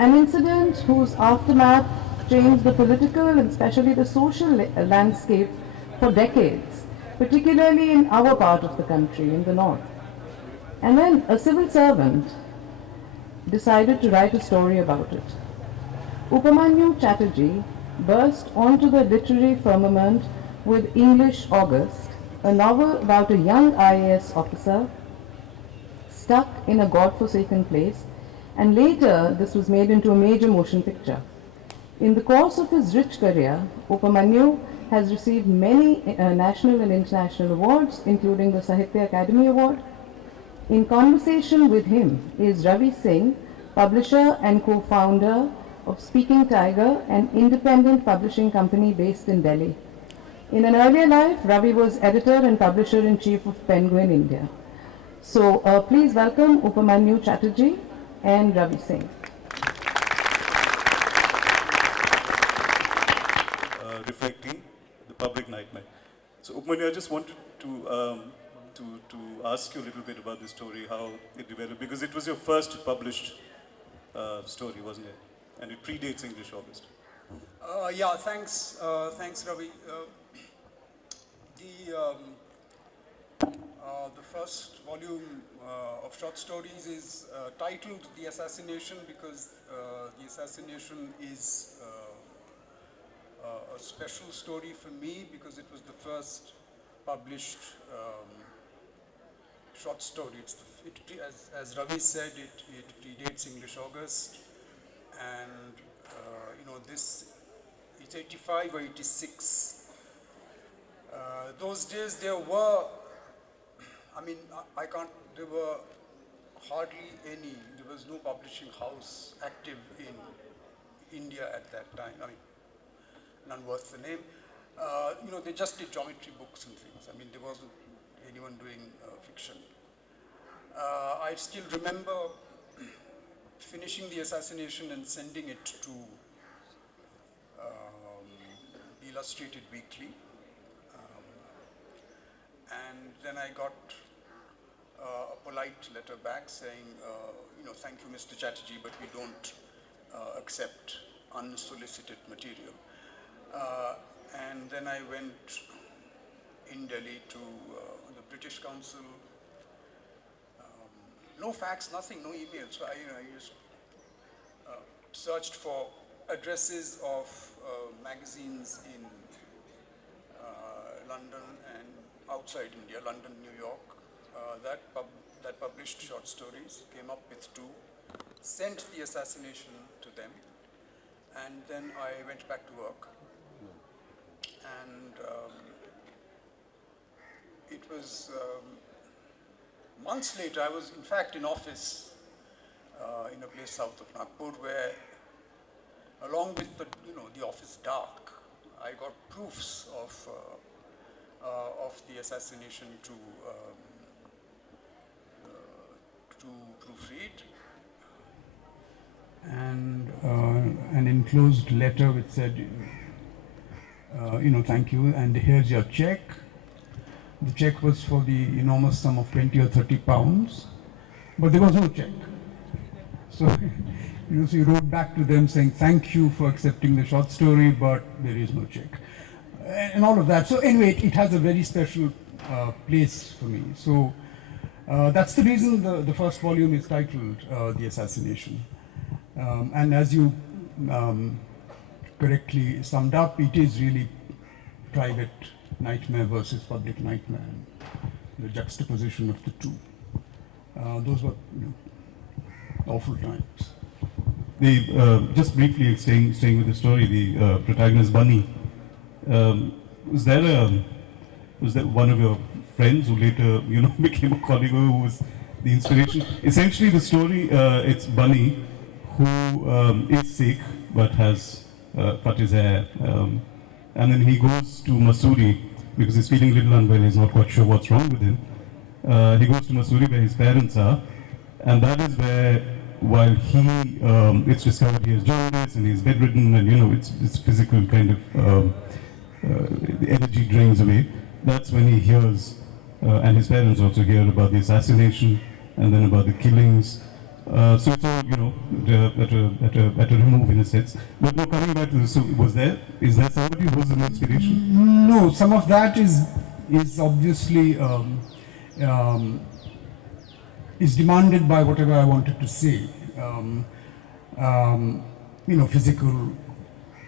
An incident whose aftermath changed the political and especially the social landscape for decades, particularly in our part of the country, in the north. And then a civil servant decided to write a story about it. Upamanyu Chatterjee burst onto the literary firmament with English August, a novel about a young IAS officer stuck in a god-forsaken place, and later this was made into a major motion picture. In the course of his rich career, Upamanyu has received many national and international awards, including the Sahitya Academy Award. In conversation with him is Ravi Singh, publisher and co-founder of Speaking Tiger, an independent publishing company based in Delhi. In an earlier life, Ravi was editor and publisher-in-chief of Penguin India. So please welcome Upamanyu Chatterjee and Ravi Singh. Reflecting the public nightmare. So Upamanyu, I just wanted to ask you a little bit about this story, how it developed, because it was your first published story, wasn't it? And it predates English August. Yeah, thanks, Ravi. The first volume of short stories is titled The Assassination because the assassination is a special story for me because it was the first published short story. As Ravi said, it predates English August, and this it's 85 or 86. Those days there were, there were hardly any, there was no publishing house active in India at that time. None worth the name. They just did geometry books and things. There wasn't anyone doing fiction. I still remember finishing The Assassination and sending it to the Illustrated Weekly. And then I got a polite letter back saying, thank you, Mr. Chatterjee, but we don't accept unsolicited material. And then I went in Delhi to the British Council. No fax, nothing, no email. So I just searched for addresses of magazines in London and outside India, London, New York, that published short stories, came up with 2, sent The Assassination to them, and then I went back to work. And it was months later, I was in fact in office in a place south of Nagpur where, along with the office dark, I got proofs of the assassination to proofread, and an enclosed letter which said, thank you, and here's your check. The check was for the enormous sum of 20 or 30 pounds, but there was no check. So, so you wrote back to them saying, thank you for accepting the short story, but there is no check. And all of that. So anyway, it has a very special place for me. So that's the reason the first volume is titled The Assassination. And as you correctly summed up, it is really private nightmare versus public nightmare, and the juxtaposition of the two. Those were awful times. Just briefly staying with the story, the protagonist Bunny, was there one of your friends who later became a colleague who was the inspiration? Essentially the story, it's Bunny who is Sikh but has cut his hair, and then he goes to Mussoorie because he's feeling a little unwell, he's not quite sure what's wrong with him. He goes to Mussoorie where his parents are, and that is where, while it's discovered he has jaundice and he's bedridden, and it's physical kind of, the energy drains away. That's when he hears, and his parents also hear about the assassination, and then about the killings So it's all, at a remove in a sense. But no, coming back to this, so is there somebody who was an inspiration? No, some of that is obviously is demanded by whatever I wanted to say. Physical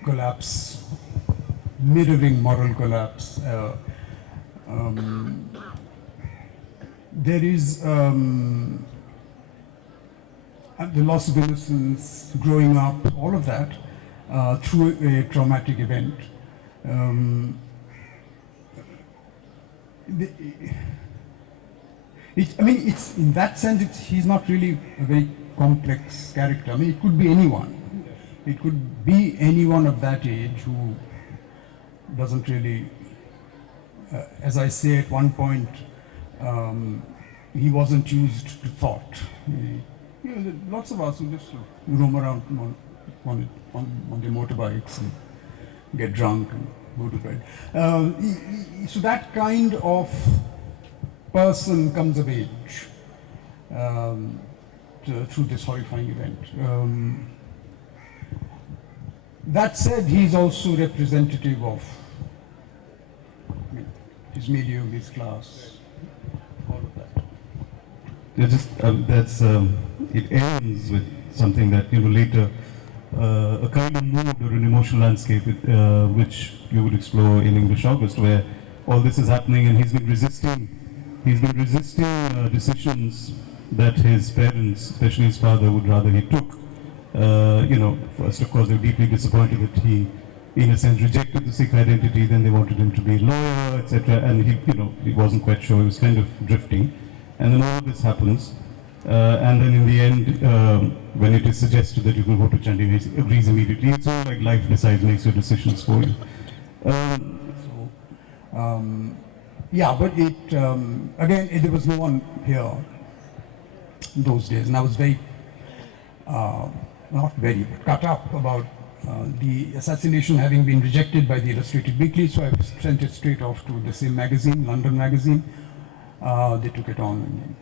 collapse, mirroring moral collapse. There is the loss of innocence, growing up, all of that through a traumatic event. It's in that sense, he's not really a very complex character. I mean, it could be anyone. It could be anyone of that age who doesn't really, as I say at one point, he wasn't used to thought. Lots of us who just roam around on their motorbikes and get drunk and go to bed. So that kind of person comes of age through this horrifying event. That said, he's also representative of his medium, his class, all of that. It ends with something that later, a kind of mood or an emotional landscape which you would explore in English August, where all this is happening and he's been resisting decisions that his parents, especially his father, would rather he took. First of course they were deeply disappointed that he, in a sense, rejected the Sikh identity. Then they wanted him to be a lawyer, etc. And he wasn't quite sure. He was kind of drifting. And then all of this happens. And then in the end, when it is suggested that you can go to Chandigarh, he agrees immediately. It's all like life decides, makes your decisions for you. But again, there was no one here in those days, and I was very, not very, but cut up about the assassination having been rejected by the Illustrated Weekly, so I sent it straight off to the same magazine, London magazine. They took it on.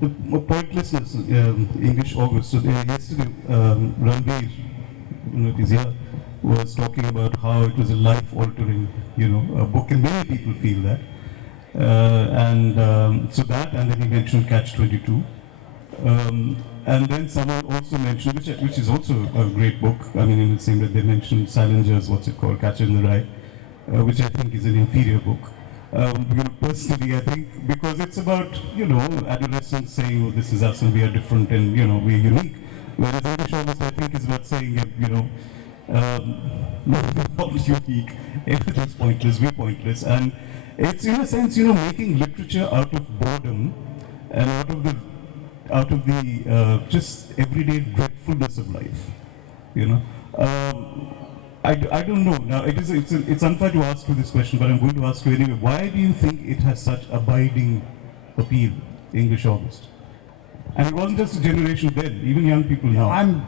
The pointlessness, English August. So yesterday, Ravi, if he's here, was talking about how it was a life-altering, a book, and many people feel that. So that, and then he mentioned Catch-22. And then someone also mentioned, which is also a great book. I mean, in the same way they mentioned Salinger's, Catcher in the Rye, which I think is an inferior book. Personally, I think because it's about, adolescents saying, oh, this is us and we are different and, we're unique. Whereas English August, I think, is about saying, no, we're not unique, everything's pointless, we're pointless. And it's, in a sense, making literature out of boredom and out of the just everyday dreadfulness of life, I don't know. Now, it's unfair to ask you this question, but I'm going to ask you anyway. Why do you think it has such abiding appeal, English August? And it wasn't just a generation then, even young people now. I'm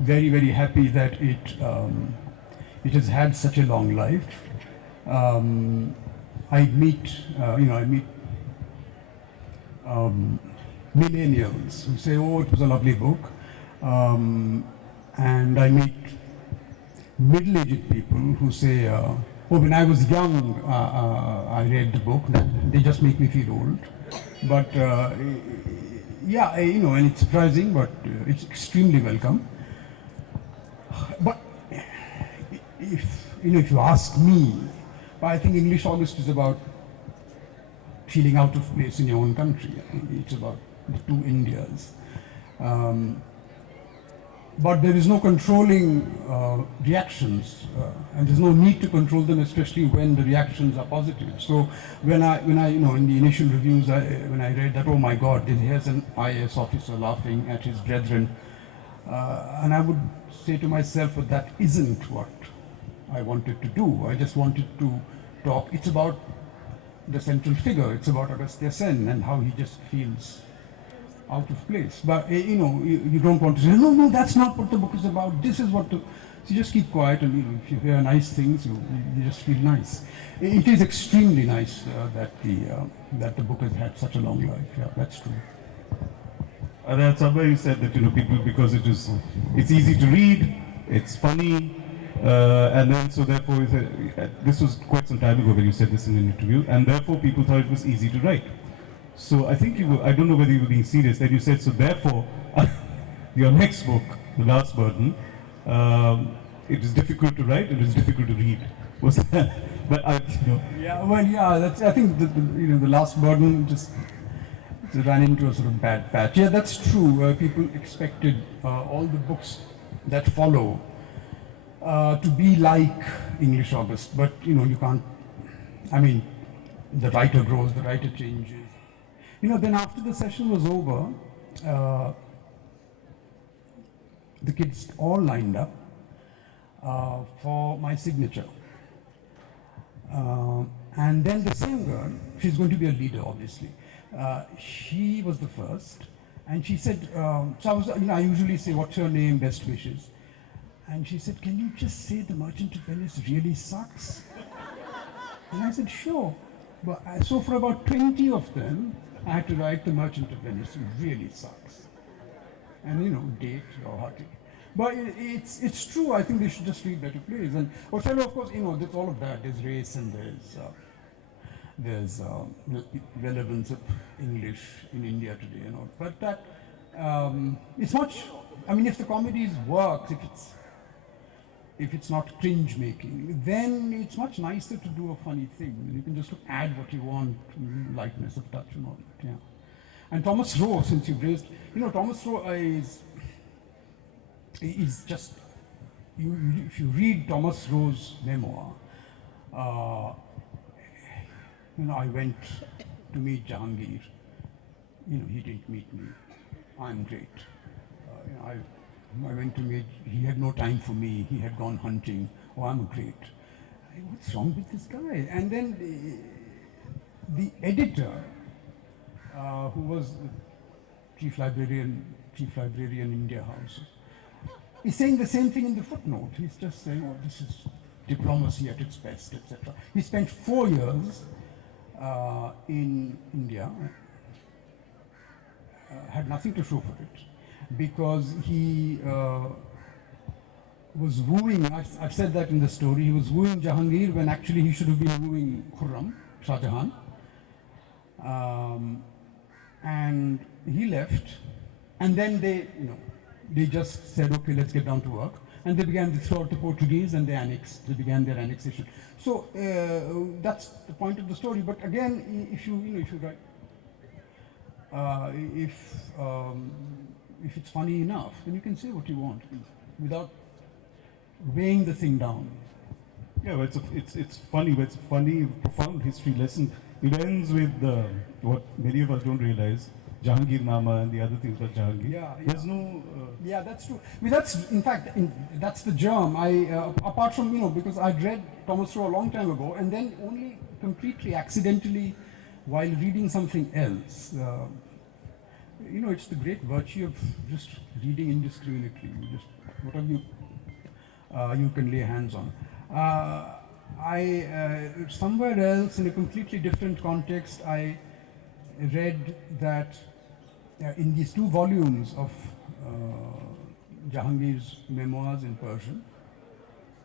very, very happy that it has had such a long life. I meet millennials who say, oh, it was a lovely book. And I meet middle-aged people who say, oh, when I was young, I read the book. They just make me feel old. But and it's surprising, but it's extremely welcome. But if you ask me, I think English August is about feeling out of place in your own country. It's about the two Indias. But there is no controlling reactions, and there's no need to control them, especially when the reactions are positive. So when I in the initial reviews, when I read that, oh my God, here's an IAS officer laughing at his brethren, and I would say to myself, but that isn't what I wanted to do. I just wanted to talk. It's about the central figure. It's about Agastya Sen and how he just feels out of place. But you don't want to say, no, that's not what the book is about. This is what the. So you just keep quiet, and if you hear nice things, you just feel nice. It is extremely nice that the book has had such a long life. Yeah, that's true. Somewhere you said that people, because it's easy to read, it's funny, and then so therefore you said, this was quite some time ago when you said this in an interview, and therefore people thought it was easy to write. So I think I don't know whether you were being serious. Then you said, so therefore your next book, The Last Burden, it is difficult to write, it is difficult to read. Was that? But Yeah, well, yeah. That's. I think the Last Burden just ran into a sort of bad patch. Yeah, that's true. People expected all the books that follow to be like English August, but you can't. I mean, the writer grows, the writer changes. Then after the session was over, the kids all lined up for my signature. And then the same girl, she's going to be a leader, obviously. She was the first, and she said, so I usually say, what's your name, best wishes? And she said, can you just say The Merchant of Venice really sucks? And I said, sure. But so for about 20 of them, I had to write The Merchant of Venice really sucks. And date or hearty. But it's true. I think they should just read better plays. And Othello, of course, there's all of that. There's race and there's relevance of English in India today. But that it's much. I mean, if the comedy works, if it's not cringe making, then it's much nicer to do a funny thing. You can just add what you want, lightness of touch and all that. Yeah. And Thomas Rowe, since you've raised, Thomas Rowe is just, if you read Thomas Rowe's memoir, I went to meet Jahangir. He didn't meet me. I'm great. I went to meet, he had no time for me. He had gone hunting. Oh, I'm great. What's wrong with this guy? And then the editor, who was the chief librarian India House, he's saying the same thing in the footnote. He's just saying, oh, this is diplomacy at its best, etc. He spent 4 years in India, had nothing to show for it, because he was wooing, I've said that in the story, he was wooing Jahangir when actually he should have been wooing Khurram, Shah Jahan. And he left, and then they just said, okay, let's get down to work. And they began to throw out the Portuguese, and they began their annexation. So that's the point of the story. But again, if you write, if it's funny enough, then you can say what you want without weighing the thing down. Yeah, well, it's funny, but it's a funny, profound history lesson. It ends with what many of us don't realize, Jahangir Nama and the other things about Jahangir. Yeah. There's no... Yeah, that's true. I mean, that's, in fact, that's the germ. Apart from, because I'd read Thomas Rowe a long time ago, and then only completely accidentally, while reading something else, it's the great virtue of just reading indiscriminately, just whatever you can lay hands on. Somewhere else, in a completely different context, I read that in these 2 volumes of Jahangir's memoirs in Persian,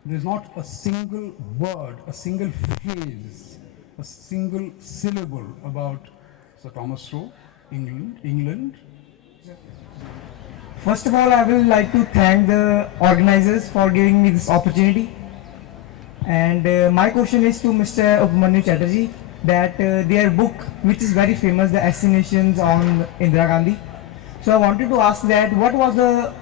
there's not a single word, a single phrase, a single syllable about Sir Thomas Rowe, England. First of all, I will like to thank the organizers for giving me this opportunity. And my question is to Mr. Upamanyu Chatterjee, that their book, which is very famous, the Assassinations on Indira Gandhi. So I wanted to ask that, what was the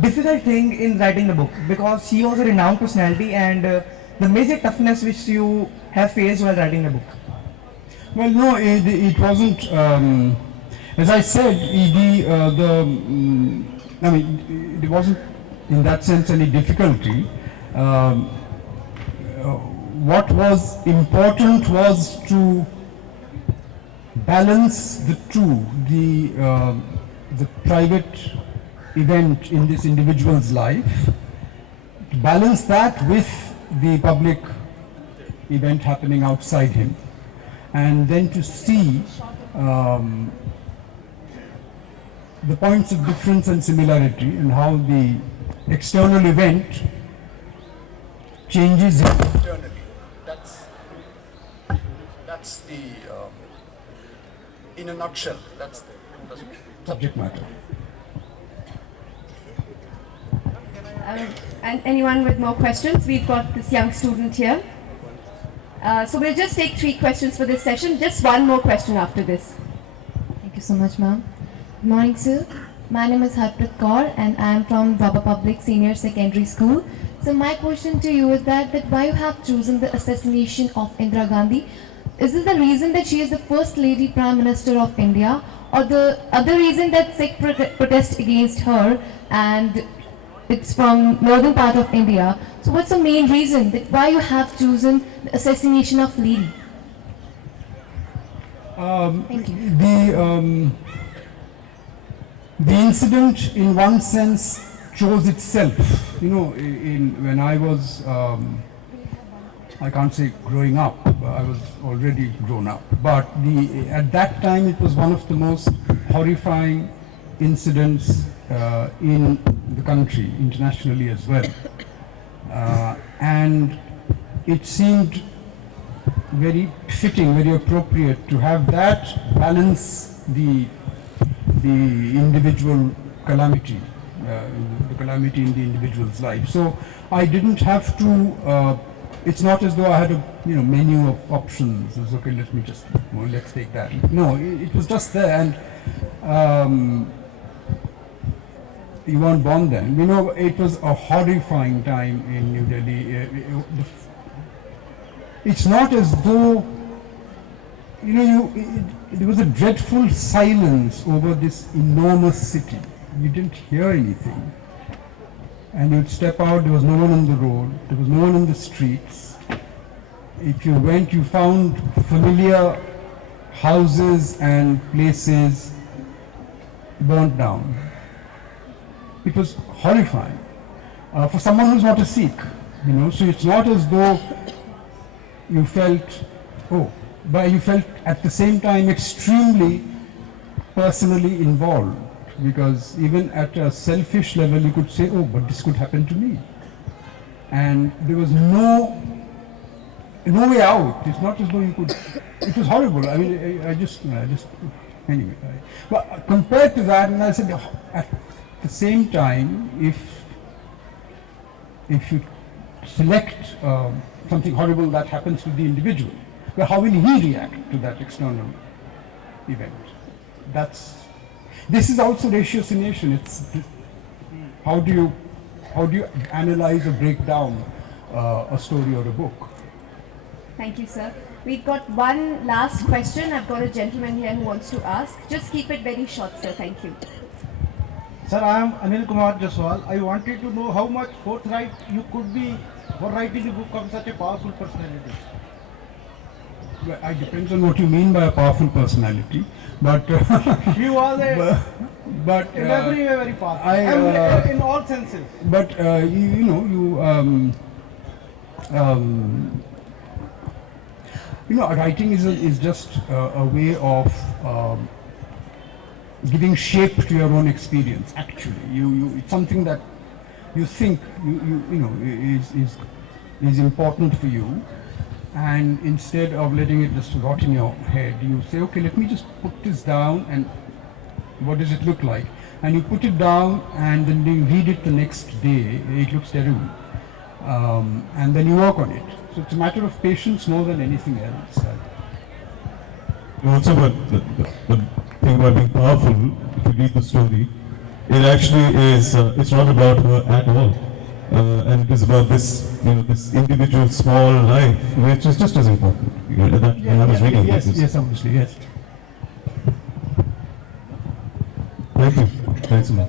difficult thing in writing the book? Because she was a renowned personality, and the major toughness which you have faced while writing the book. Well, no, it wasn't. As I said, it wasn't in that sense any difficulty. What was important was to balance the two, the the private event in this individual's life, to balance that with the public event happening outside him, and then to see the points of difference and similarity and how the external event changes him internally. That's the, in a nutshell, that's the subject matter. And anyone with more questions? We've got this young student here. So we'll just take 3 questions for this session. Just one more question after this. Thank you so much, ma'am. Good morning, sir. My name is Harpreet Kaur and I am from Baba Public Senior Secondary School. So my question to you is that why you have chosen the assassination of Indira Gandhi? Is it the reason that she is the first lady Prime Minister of India, or the other reason that Sikh protest against her and it's from northern part of India? So what's the main reason that why you have chosen the assassination of lady? Thank you. The incident, in one sense, chose itself. You know, when I was, I can't say growing up, I was already grown up. But at that time, it was one of the most horrifying incidents in the country, internationally as well. And it seemed very fitting, very appropriate to have that balance the individual calamity, the calamity in the individual's life. So I didn't have to, it's not as though I had a menu of options. It was okay, let's take that. No, it was just there, and you weren't born then. It was a horrifying time in New Delhi. It's not as though, there was a dreadful silence over this enormous city. You didn't hear anything. And you'd step out, there was no one on the road, there was no one on the streets. If you went, you found familiar houses and places burnt down. It was horrifying for someone who's not a Sikh, so it's not as though you felt, but you felt at the same time extremely personally involved, because even at a selfish level you could say, but this could happen to me. And there was no way out. It's not as though you could, it was horrible. I mean, I just, anyway. But compared to that, and I said, at the same time, if you select something horrible that happens to the individual, well, how will he react to that external event? This is also ratiocination. It's how do you analyze or break down a story or a book? Thank you, sir. We've got one last question. I've got a gentleman here who wants to ask. Just keep it very short, sir. Thank you. Sir, I am Anil Kumar Jaswal. I wanted to know how much forthright you could be for writing a book of such a powerful personality. Well, it depends on what you mean by a powerful personality, but She was but in every way very powerful, in all senses. But writing is just a way of giving shape to your own experience. Actually, it's something that you think is important for you, and instead of letting it just rot in your head, you say, okay, let me just put this down, and what does it look like? And you put it down, and then you read it the next day. It looks terrible, and then you work on it. So it's a matter of patience more than anything else. Also, the thing about being powerful, if you read the story, it actually is, it's not about her at all. And it is about this, this individual small life, which is just as important. When I was reading yes, this. yes, obviously, yes. Thank you. Thanks a lot.